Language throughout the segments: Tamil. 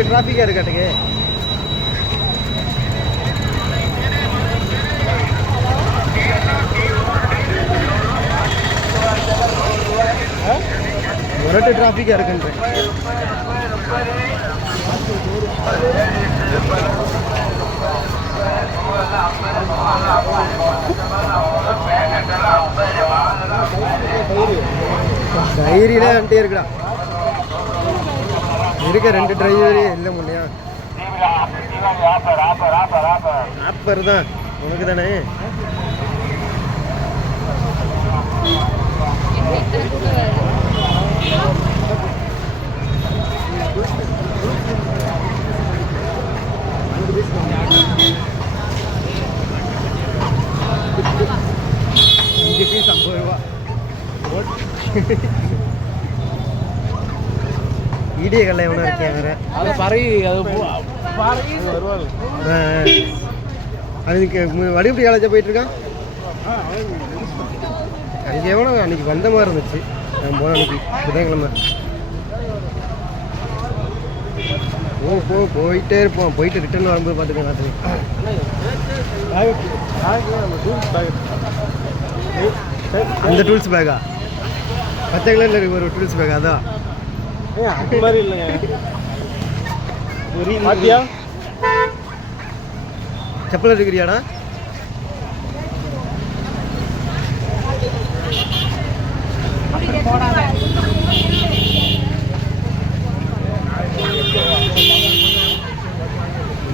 ஒரே டிராஃபிக்காக இருக்காட்டுக்கு. ஒரே டிராஃபிக்காக இருக்குன்றேன். டைரியில வந்துட்டே இருக்குடா. இருக்க 2 டிரைவரே இல்லை முன்னையா. ஆப்பர் தான் உனக்கு தானே. பீஸ் 50 ரூபா. ஈடிய கல்ல எவனா இருக்காங்க. அது பறவை வருவாங்க. அதுக்கு வடிவப்படி காலேஜா போயிட்டு இருக்கான். அங்கே எவனோ அன்னைக்கு வந்த மாதிரி இருந்துச்சு. நான் போன அன்னைக்கு புதன்கிழமை. போயிட்டே இருப்போம். போயிட்டு ரிட்டர்ன் வரும்போது பார்த்துக்கோங்க. அந்த டூல்ஸ் பேக்கா பச்சை கலர்ல இருக்கு ஒரு டூல்ஸ் பேக். அதான் அது மாதிரி இல்லைங்க. பாத்தியா செப்பல் எடுக்கிறியாடா?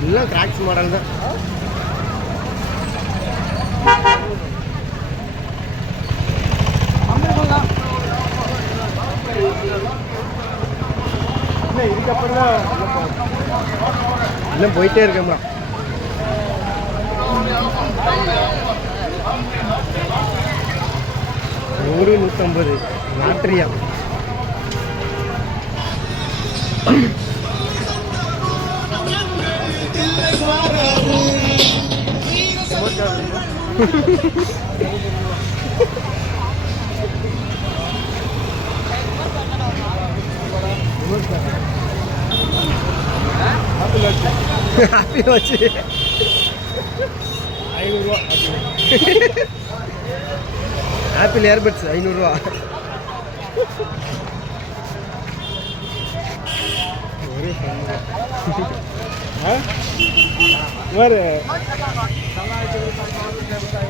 எல்லாம் கிராக்ஸ் மாடல் தான். எல்லாம் போயிட்டே இருக்கேன். 100-150 லாட்ரியா. ஆப்பிள் வச்சு 500 ரூபா. ஆப்பிள் ஏர்பட்ஸ் 500 ரூபா.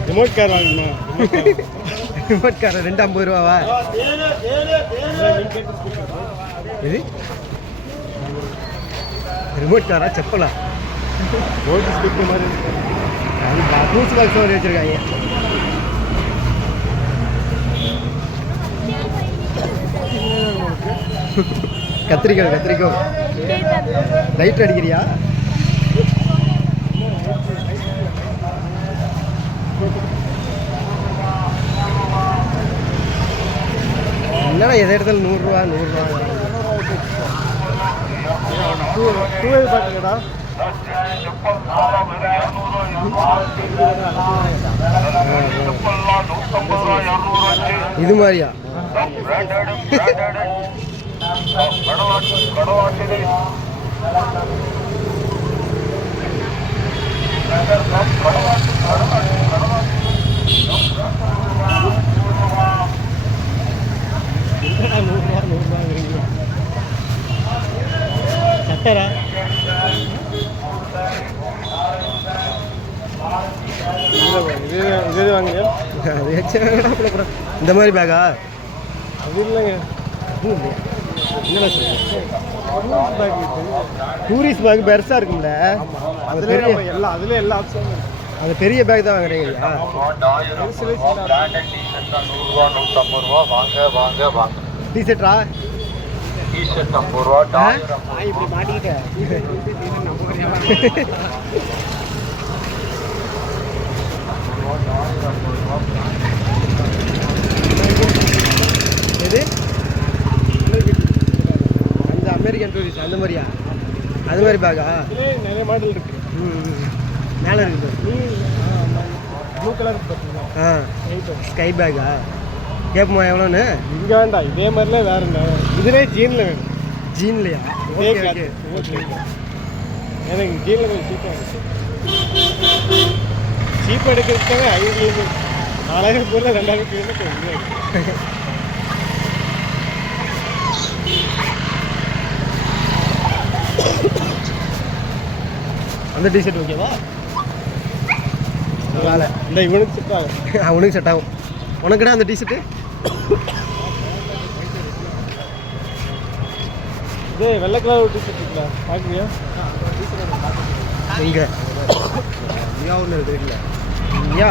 ரிமோட் கார் வாங்கணுமா? ரிமோட் கார் 250 ரூபாவா? இது ரிமோட் காரா செப்பலா? ரோடு ஸ்டிக் மாதிரி டூல்ஸ் பாக்ஸ் மாதிரி வச்சுருக்காங்க. கத்திரிக்காய் லைட் அடிக்கிறியா? என்னடா எதை இடத்துல 100 ரூபா 100 ரூபா. பாட்டுங்கடா இது மாதிரியா? சட்டரா இது வாங்க. இந்த மாதிரி பேக்கா? அது இல்லைங்க. டூரிஸ்ட் பேக் பெருசாக இருக்கும்ல. அது பெரிய எல்லா அதுல எல்லா ஆப்ஷனும். அது பெரிய பேக் தான் வாங்குறீங்களா? டிஷர்ட்டா? டிஷர்ட் 50 ரூபா. இப்படி மாட்டிக்கிட்டேன். எது அந்த அமெரிக்கன் டூரிஸ்ட் அந்த மாதிரியா? அது மாதிரி பேக்கா? நிறைய மாடல் இருக்கு. மேலே இருக்குது ப்ளூ கலர். ஸ்கை பேக்கா? கேட்போமா எவ்வளோன்னு? இங்கே வேண்டாம். இதே மாதிரிலாம் வேறு இதுலேயே ஜீனில் வேணும். ஜீன்லையா? Okay okay. எனக்கு ஜீனில் கொஞ்சம் சீப்பாக எடுக்கிறதுக்காக 4000 பொருள் 2000 அந்த டிஷர்ட் ஓகேவா? இந்த இவனுக்கு செட் ஆகும். அவனுக்கு செட் ஆகும். உனக்குடா அந்த டிஷர்ட்டு இதே வெள்ளை கலர் ஒரு டிஷர்ட் இருக்குல்ல, பார்க்குறியா? இங்கே இந்தியா ஒன்று இருக்குல்ல, இந்தியா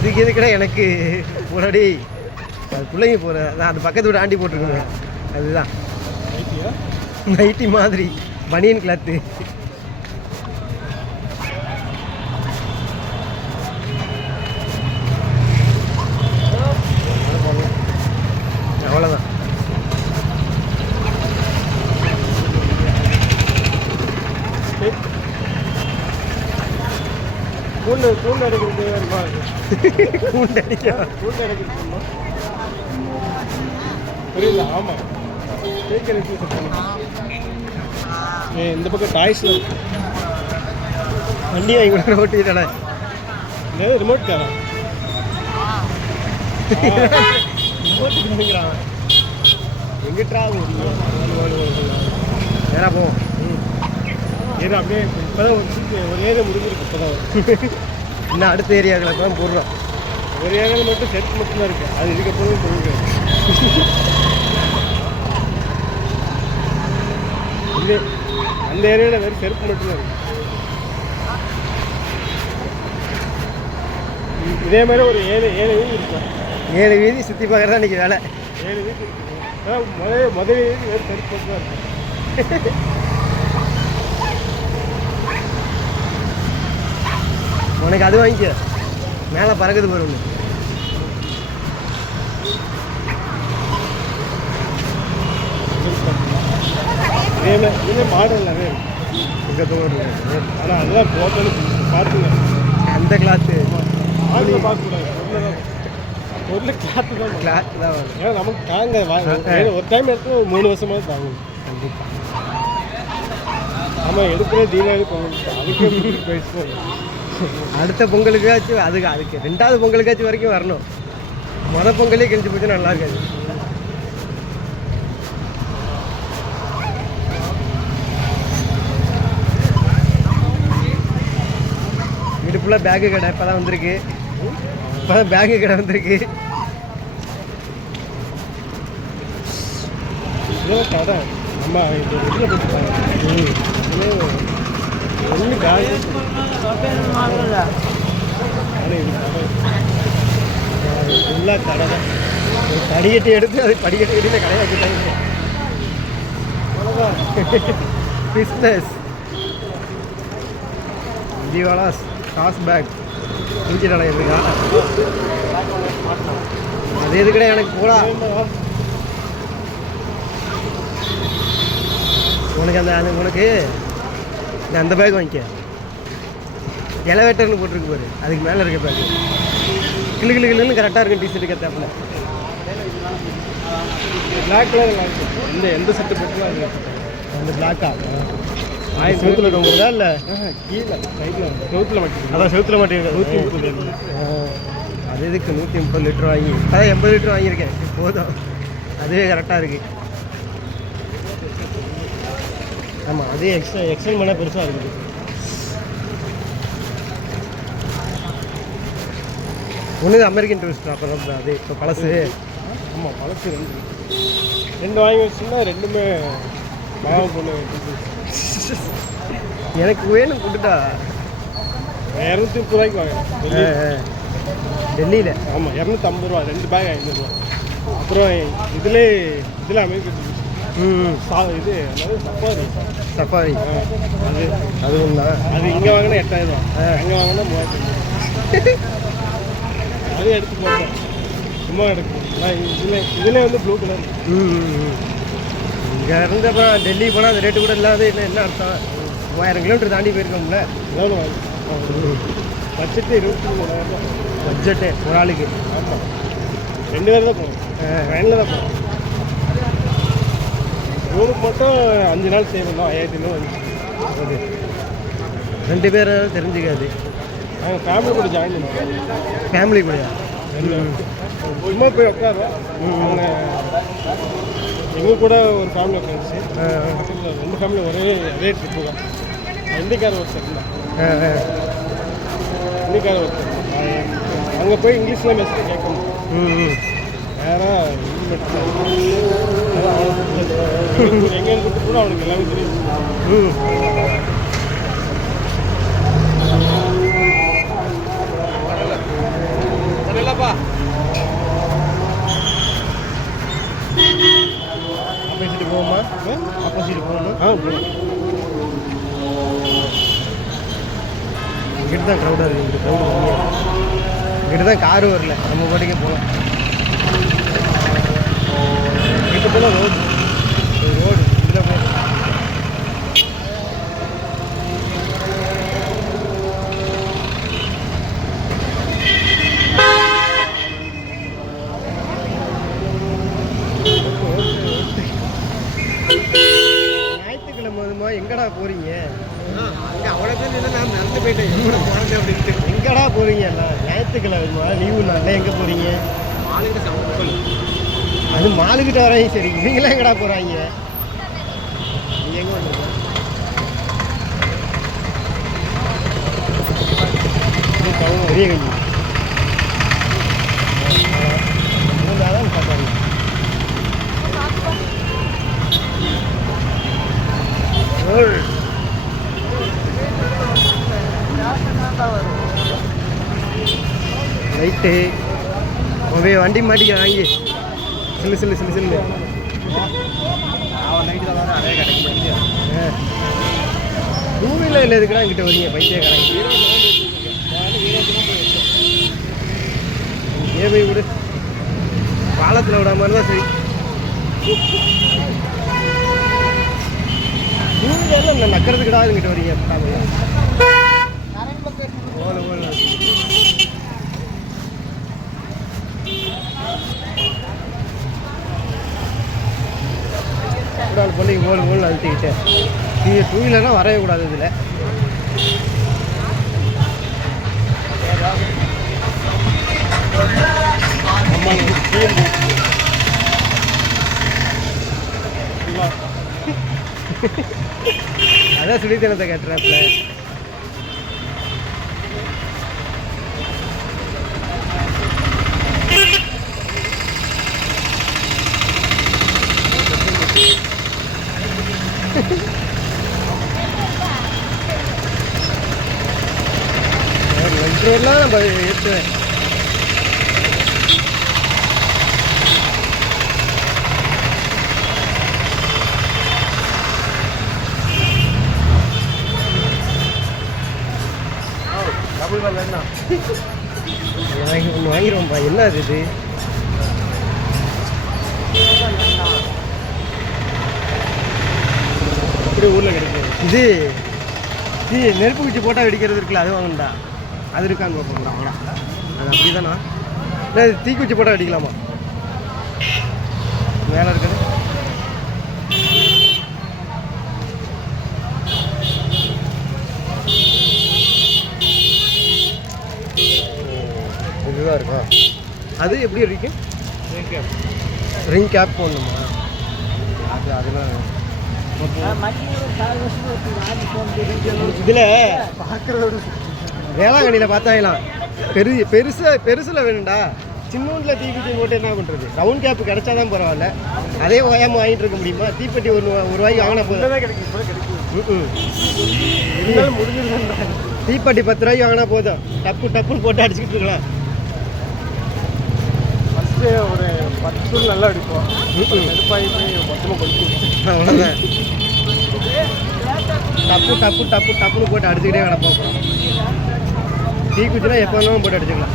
இதுக்கு எதுக்கடா எனக்கு முன்னாடி அது பிள்ளைங்க போகிற நான் அந்த பக்கத்து விட ஆண்டி போட்டிருக்கோங்க. அதுதான் நைட்டி மாதிரி பனியன் கிளாத்து. அவ்வளோதான். கூண்டு அடைக்கிறது கூண்டு அடைக்கிறது புரியல. ஆமாம், இந்த பக்கம் டாய்ஸில் வண்டி வாங்கி கொடுக்குற ஓட்டிடா. ரிமோட் காரா ரிமோட்டுங்கிறான். எங்கிட்டா நேராக போவோம். ஏதோ அப்படியே இப்போதான் ஒரு ஏரியா முடிஞ்சிருக்கு. இப்போதான் இன்னும் அடுத்த ஏரியாக்களை தான் போடுறோம். ஒரு ஏரியாவில் மட்டும் செட் மட்டும்தான் இருக்குது. அது இதுக்கப்புறம் போகுது. இல்லை, அந்த ஏரியாவில் வெறும் செருப்பு மட்டும்தான் இருக்குது. இதே மாதிரி ஒரு 7 வீதி இருக்கும். 7 வீதி சுற்றி பார்க்குறதா இன்றைக்கி வேலை. 7 வீதி இருக்குது. முதல் வீதி வெறும் செருப்பு மட்டும்தான் இருக்குது. உனக்கு அது வாங்கிக்க, மேலே பறக்குது பாரு ஒன்று. இதே மாடல் எல்லாமே இங்கே தோடு. ஆனால் அதெல்லாம் போட்டோன்னு பார்த்துங்க. அந்த கிளாத்து ஆடில் பார்க்கக்கூடாது. பொருள் கிளாத்து தான் ஏன்னா நமக்கு தாங்க ஒரு டைம் எடுத்து 3 வருஷமாக தாங்கணும். கண்டிப்பாக. ஆமாம், எடுக்கிற தீபாவளி பொங்கல் அதுக்கு ப்ரைஸ் போகும். அடுத்த பொங்கலுக்காச்சும் அதுக்கு 2வது பொங்கலுக்காச்சும் வரைக்கும் வரணும். மொதல் பொங்கலே கழிச்சு போச்சு நல்லா இருக்காது. வீடு ஃபுல்லாக பேக்கு கடை இப்போ தான் வந்திருக்கு. இப்போ தான் பேக்கு கடை வந்திருக்கு. கடை நம்ம இதில் போட்டுருக்காங்க. ஒன்று காய் எல்லா கடை தான். ஒரு படிக்கட்டி எடுத்து அது படிக்கட்டி கட்டி கடையாக்கிட்டாங்க. பிஸ்னஸ் ஜீவாலாஸ் காஸ் பேக் பூச்சி கடை இருக்கா? அது எதுக்கடா எனக்கு போடா. உனக்கு அந்த உனக்கு அந்த பேக் வாங்கிக்க. எலவேட்டர்னு போட்டிருக்கு பாரு, அதுக்கு மேலே இருக்க பேக்கு. கிளு கரெக்டாக இருக்கும். டிஷர்ட்டுக்கு ஏற்றாப்புல பிளாக் கலர் எந்த செட்டு போட்டுலாம் அது அந்த பிளாக்கா செவுத்தில் போகுதா இல்லை கீழே சைட்டில் செவுத்தில் மாட்டேங்குது. அதான் செவுத்தில் மாட்டேங்குது. 130. அது இதுக்கு 130 லிட்டர் வாங்கி அதான் 80 லிட்டர் வாங்கியிருக்கேன். போதும், அதுவே கரெக்டாக இருக்குது. ஆமாம், அதே எக்ஸ்டெண்ட் பண்ணால் பெருசாக இருக்குது. ஒன்று அமெரிக்கன் டூரிஸ்ட். அப்புறம் அது இப்போ பழசு. ஆமாம், பழசு 2 வாங்கி வச்சுன்னா 2மே மாவு பொண்ணு. எனக்கு வேணும் கொடுட்டா. 230 ரூபாய்க்கு வாங்க டெல்லியில். ஆமாம், 250 ரூபா 2 பேக் 500 ரூபா. அப்புறம் இதில் அமெரிக்கன் இது என்னது சஃபாரி அது ஒன்றா. அது இங்கே வாங்கினா 8000 ரூபா, அங்கே வாங்கினா 3000. அது எடுத்து போட்டேன் சும்மா எடுக்கணும். இதில் வந்து ப்ளூ கலர். இங்கே இருந்து அப்புறம் டெல்லி போனால் அந்த ரேட்டு கூட இல்லாத என்ன அர்த்தம்? 3000 கிலோமீட்டர் தாண்டி போயிருக்கோம்ல. பட்ஜெட்டு 23,000 பட்ஜெட்டு ஒரு ஆளுக்கு. ஆமாம், 2 பேர் தான் போகணும். ட்ரெயினில் தான் போகணும். ரூமுக்கு மட்டும் 5 நாள் ஸ்டே பண்ணோம். 1500 வந்துச்சு. அது 2 பேர் தெரிஞ்சுக்காது. நாங்கள் ஃபேமிலி கூட ஜாயின் பண்ணிட்டோம். ஃபேமிலி கூடயா? சும்மா போய் உட்காரோம். அவங்க எங்கள் கூட ஒரு ஃபேமிலி ஃப்ரெண்ட்ஸு 2 ஃபேமிலி ஒரே ட்ரிப்பு தான். ஹிந்திக்கார ஒருத்தர் இருந்தான். ஹிந்திக்கார ஒருத்தர் அங்கே போய் இங்கிலீஷில் மெசேஜ் கேட்கணும். வேறு எங்கேன்னு கூப்பிட்டு கூட அவனுக்கு எல்லாமே தெரியும். சரியில்லப்பா ஆப்போசிட் போகுமா? ஆப்போசிட் போகணும். இங்கிட்ட தான் க்ரௌடாக இருக்குது. இங்கிட்ட க்ரௌடு கம்மியாக இங்கிட்ட தான் காரு வரல. நம்ம பாட்டுக்கே போகலாம். இங்கிட்ட போனால் ரோடு இதில் போய் ஞாயிற்றுக்கிழமை அதுமா எங்கடா போகிறீங்க? அவ்வளோ பேர் நான் நடந்து போயிட்டேன். எவ்வளோ போகிறது அப்படின்ட்டு. எங்கடா போகிறீங்க? எல்லாம் ஞாயிற்றுக்கிழமை லீவு நாளில் எங்கே போகிறீங்க? மாலுக்கிட்ட சமைப்பல். அது மாலுக்கிட்ட வரையும் சரி. நீங்களாம் எங்கடா போகிறாங்க? நீங்கள் எங்கே வந்துருக்கீங்க? பெரிய கஞ்சி மூணாதான் பார்த்தாங்க. லைட்டு வண்டி மாட்டிக்க வாங்கி சில்லு அவன் நைட்டில் வர அதே கடைக்கு போயிட்டு 2 வீலரில் எதுக்குடா இங்கிட்ட வரீங்க? பைத்திய கடை ஏபை விடு. பாலத்தில் விடாம இருந்தால் சரி. 2 வீலரில் நான் நக்கிறதுக்குடா இங்கிட்ட வரீங்க? பொண்ணுக்கு கோல் அழுத்திக்கிட்டேன். நீங்கள் 2 வீலர்லாம் வரவே கூடாது. இதில் அதான் சுழித்தனத்தை கட்டுறாப்புல. லட்சம்லாம் நம்ம ஏற்றுவேன். ஒன்று வாங்கிடுவோம்ப்பா. என்ன அது? இது அப்படி ஊரில் கிடைக்கும். இது நெருப்பு குச்சி போட்டால் வெடிக்கிறது இருக்குல்ல, அது வாங்கண்டா. அது இருக்கான்னு பார்ப்போம்டா. அது அப்படி தானா? இல்லை அது தீக்குச்சி போட்டால் வெடிக்கலாமா? மேலே இருக்குது. இதுதான் இருக்கா? அது எப்படி இருக்கும்? ரிங் கேப் போடணுமா? அதெல்லாம் இதில் பார்க்குறதோட வேளாங்கண்ணியில் பார்த்தாங்களாம். பெருசில் வேணும்டா. சின்னூண்டில் தீப்பெட்டி போட்டு என்ன பண்ணுறது? ரவுண்ட் கேப்பு கிடைச்சா தான் பரவாயில்ல. அதே ஓயாமல் வாங்கிட்டு இருக்க முடியுமா? தீப்பெட்டி ஒரு ரூபாய்க்கு வாங்கினா போதும். முடிஞ்சிருந்தாங்க. தீப்பெட்டி 10 ரூபாய்க்கு வாங்கினா போதும். டப்புன்னு போட்டு அடிச்சுக்கிட்டு இருக்கலாம். ஃபஸ்ட்டு ஒரு 10 தூள் நல்லா அடிப்போம். நெருப்பாகி போய் மொத்தமாக கொஞ்சம் அவ்வளோதான். டப்புன்னு போட்டு அடிச்சுக்கிட்டே கிடப்போம். தீக்குச்சினா எப்போ வேணாலும் போட்டு அடிச்சுக்கலாம்.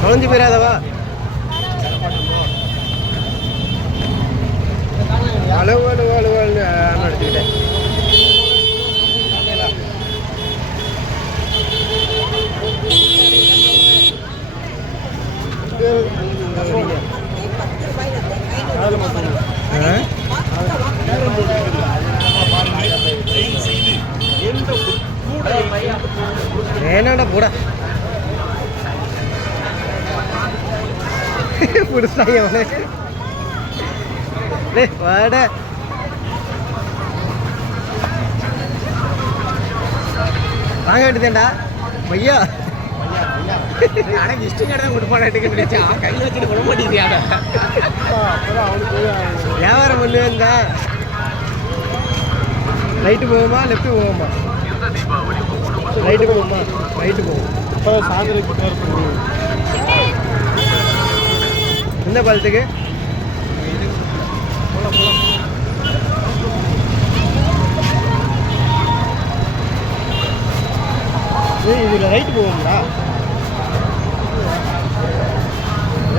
தொலைஞ்சு போயிடாதவா? அழுவான்னு அடிச்சுக்கிட்டேன். என்னடா போட பிடிச்சாங்க அவனே வாட வாங்க வேண்டியதேண்டா ஐயா வியாபாரம் பண்ணு வந்தா ரைட்டு போவோமா லெஃப்ட் போவோமா ரைட்டு போவோமா ரைட்டு போவோம் இப்போ சாயந்தரம் எந்த பாலத்துக்கு இதில் ரைட்டு போவோம்டா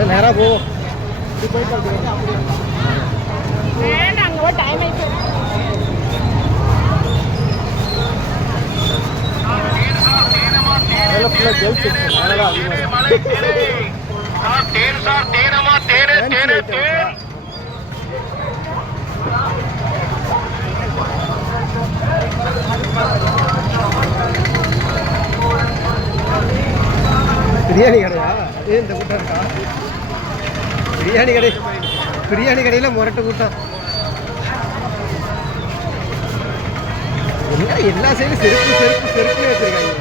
நேராக போவோம் அதெல்லாம் ஃபுல்லாக ஜெல் செக்ஷன் அதெல்லாம் பிரியாணி கடையா இந்த கூட்டம் இருக்கா பிரியாணி கடையில் முரட்டு கூட்டம் எல்லா சைடும் செருப்பு வச்சிருக்காங்க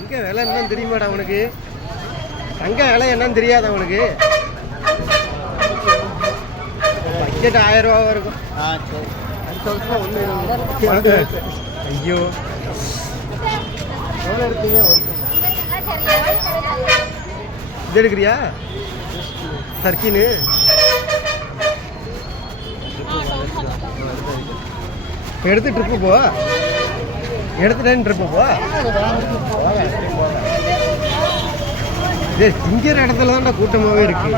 எங்க விலை என்னன்னு தெரியுமாடா அவனுக்கு தங்க விலை என்னன்னு தெரியாத அவனுக்கு பட்ஜெட் 1000 ரூபா இருக்கும் ஐயோ எவ்வளோ எடுத்தீங்க இது எடுக்கிறியா டர்க்கின்னு எடுத்து ட்ரிப்பு போ எடுத்துட்டேன்னு ட்ரிப்பு போ திங்கிற இடத்துல தான்டா கூட்டமாகவே இருக்கு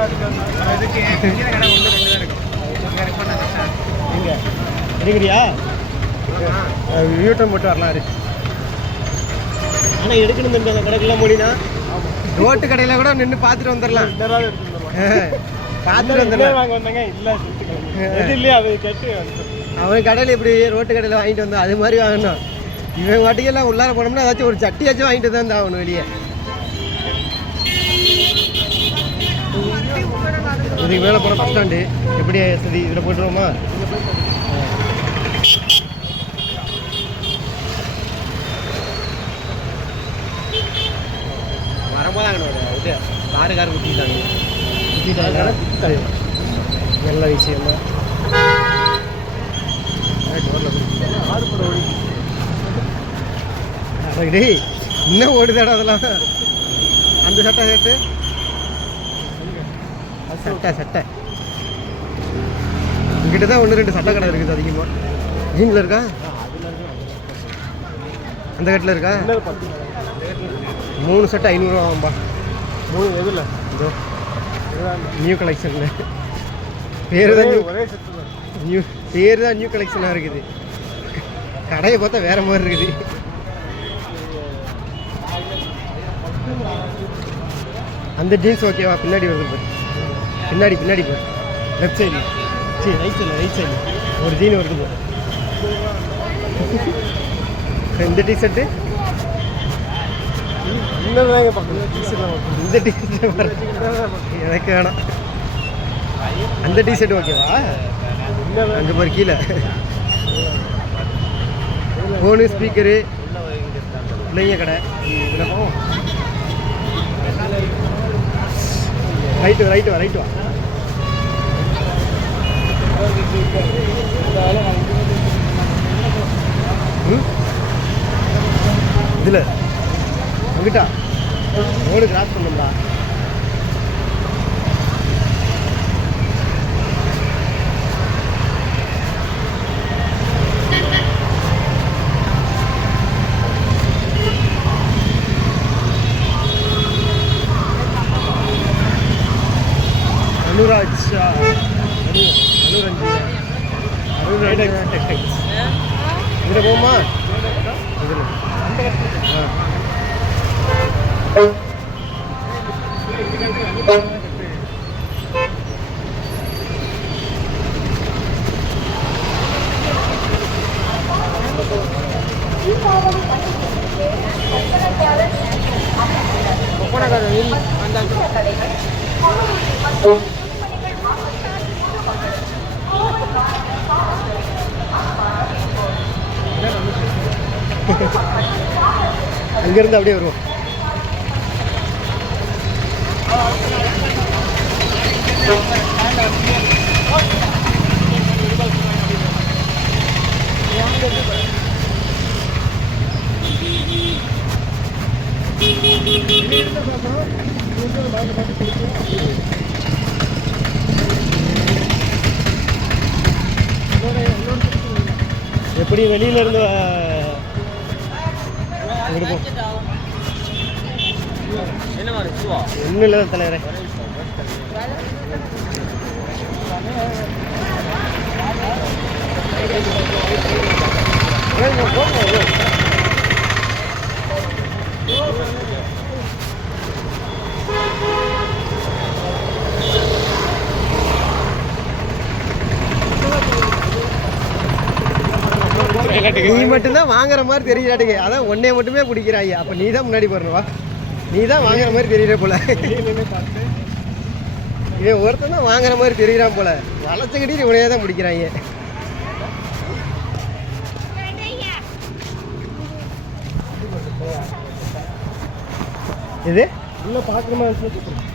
எங்க எடுக்கிறியா யூட்டன் மட்டும் வரலாம் இருக்கு ஆனால் எடுக்கணும் தம்பி அந்த கடைக்கெல்லாம் போனீங்கன்னா ரோட்டு கடையில் கூட நின்று பார்த்துட்டு வந்துடலாம் பார்த்துட்டு வந்துடலாம் வாங்க வந்தாங்க இல்லை இல்லையா அது கேட்டு அவன் கடையில் இப்படி ரோட்டு கடையில் வாங்கிட்டு வந்தான் அது மாதிரி வாங்கணும் இவன் வாட்டிக்கெல்லாம் உள்ளார போனோம்னா ஏதாச்சும் ஒரு சட்டியாச்சும் வாங்கிட்டு தான் இருந்தான் அவனு வெளியே இதுக்கு மேலே போகிற பஸ் ஸ்டாண்டு எப்படி சரி இதில் போட்டுருவோமா வரும்போது காரு குத்திட்டாங்க நல்ல விஷயம் தான் டேய் இன்னும் ஓடுதாடா அதெல்லாம் அந்த சட்டை இங்கிட்ட தான் 1-2 சட்டை கடை இருக்குது அதிகமாக ஜீனில் இருக்கா அந்த கட்டில் இருக்கா 3 சட்டை 500 ரூபா ஆகும்பா 3 எதில் இதோ நியூ கலெக்ஷனில் பேர் தான் நியூ கலெக்ஷனாக இருக்குது கடையை பார்த்தா வேறு மாதிரி இருக்குது அந்த ஜீன்ஸ் ஓகேவா பின்னாடி வருது பின்னாடி போ லெஃப்ட் சைடு சரி ரைட் சைடு ஒரு ஜீன் வருது போ இந்த டிஷர்ட்டு இந்த டிஷர்ட் எனக்கு வேணாம் அந்த டிஷர்ட் ஓகேவா அங்கே போகிற கீழே ஃபோனு ஸ்பீக்கரு பிள்ளைங்க கடை இதில் போவோம் ரைட்டு வா இதில் அங்கிட்டா ரோடு கிராஸ் பண்ணோம்டா அனுரஞ்சு டெக்ஸ்டைல்ஸ் இதில் போமா இதில் அங்கேருந்து அப்படியே வருவோம். எப்படி வெளியில இருந்து ஒன்றும் இல்லை தலைவரே. நீ மட்டும்தான் வாங்குற மாதிரி தெரியலாட்டுக்கு. அதான் ஒன்னே மட்டுமே பிடிக்கிறாங்க. அப்போ நீ தான் முன்னாடி போறவா, நீ தான் வாங்குற மாதிரி தெரியல போல. இவன் ஒருத்தன் தான் வாங்குற மாதிரி தெரியறான் போல. வளர்த்துக்கிட்டு இவனையே தான் பிடிக்கிறாங்க. இது உள்ள பார்க்குற மாதிரி